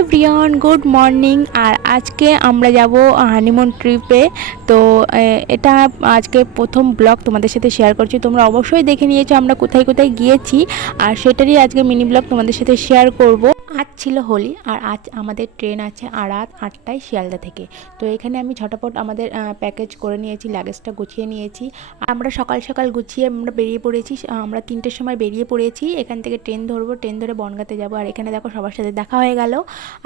Everyone, good morning. আর আজকে আমরা যাব হানিমুন ট্রিপে। তো এটা আজকে প্রথম ব্লগ তোমাদের সাথে শেয়ার করছি। তোমরা অবশ্যই দেখে নিয়েছো আমরা কোথায় কোথায় গিয়েছি, আর সেটারই আজকে মিনি ব্লগ তোমাদের সাথে শেয়ার করব। আজ ছিল হোলি, আর আজ আমাদের ট্রেন আছে আর রাত 8টায় শিয়ালদা থেকে। তো এখানে আমি ঝটাপট আমাদের প্যাকেজ করে নিয়েছি, লাগেজটা গুছিয়ে নিয়েছি। আমরা সকাল সকাল গুছিয়ে আমরা বেরিয়ে পড়েছি। আমরা 3টের সময় বেরিয়ে পড়েছি। এখান থেকে ট্রেন ধরবো, ট্রেন ধরে বনগাঁতে যাব। আর এখানে দেখো সবার সাথে দেখা হয়ে গেল।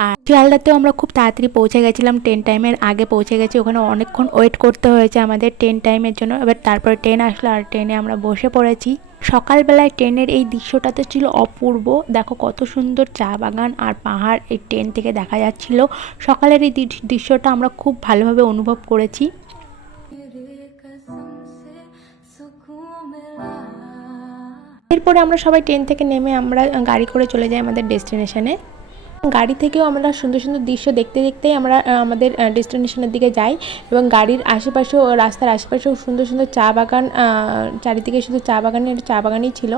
আর শিয়ালদাতেও আমরা খুব তাড়াতাড়ি পৌঁছে গেছিলাম, ট্রেন টাইমের আগে পৌঁছে গেছি। ওখানে অনেকক্ষণ ওয়েট করতে হয়েছে আমাদের ট্রেন টাইমের জন্য। এবার তারপরে ট্রেন আসলো, আর ট্রেনে আমরা বসে পড়েছি। সকালবেলায় ট্রেনের এই দৃশ্যটাতে ছিল অপূর্ব। দেখো কত সুন্দর চা বাগান আর পাহাড় এই ট্রেন থেকে দেখা যাচ্ছিল। সকালের এই দৃশ্যটা আমরা খুব ভালোভাবে অনুভব করেছি। এরপরে আমরা সবাই ট্রেন থেকে নেমে আমরা গাড়ি করে চলে যাই আমাদের ডেস্টিনেশনে। গাড়ি থেকেও আমরা সুন্দর সুন্দর দৃশ্য দেখতে দেখতেই আমরা আমাদের ডেস্টিনেশনের দিকে যাই। এবং গাড়ির আশেপাশেও, রাস্তার আশেপাশেও সুন্দর সুন্দর চা বাগান, চারিদিকে শুধু চা বাগানই ছিল।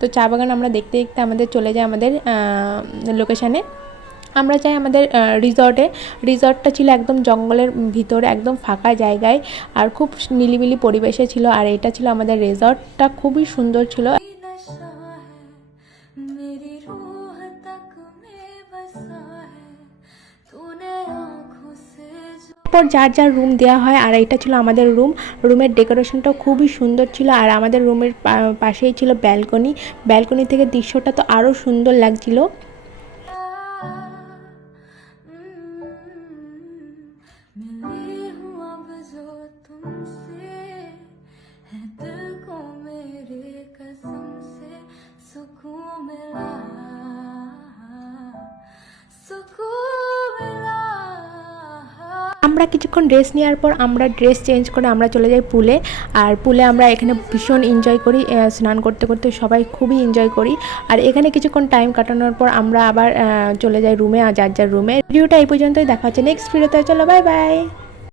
তো চা বাগান আমরা দেখতে দেখতে আমাদের চলে যায় আমাদের লোকেশানে। আমরা যাই আমাদের রিসর্টটা ছিল একদম জঙ্গলের ভিতরে, একদম ফাঁকা জায়গায়, আর খুব নিলিবিলি পরিবেশে ছিল। আর এটা ছিল আমাদের রিসর্টটা, খুবই সুন্দর ছিল। পর যার যার রুম দেওয়া হয়, আর এটা ছিল আমাদের রুমের ডেকোরেশনটাও খুবই সুন্দর ছিল। আর আমাদের রুমের পাশেই ছিল ব্যালকনি থেকে দৃশ্যটা তো আরও সুন্দর লাগছিল। আমরা কিছুক্ষণ ড্রেস নেওয়ার পর আমরা ড্রেস চেঞ্জ করে আমরা চলে যাই পুলে। আর পুলে আমরা এখানে ভীষণ এনজয় করি, স্নান করতে করতে সবাই খুবই এনজয় করি। আর এখানে কিছুক্ষণ টাইম কাটানোর পর আমরা আবার চলে যাই রুমে, আর যার যার রুমে। ভিডিওটা এই পর্যন্তই, দেখা হচ্ছে নেক্সট ভিডিওতে। চলো বাই বাই।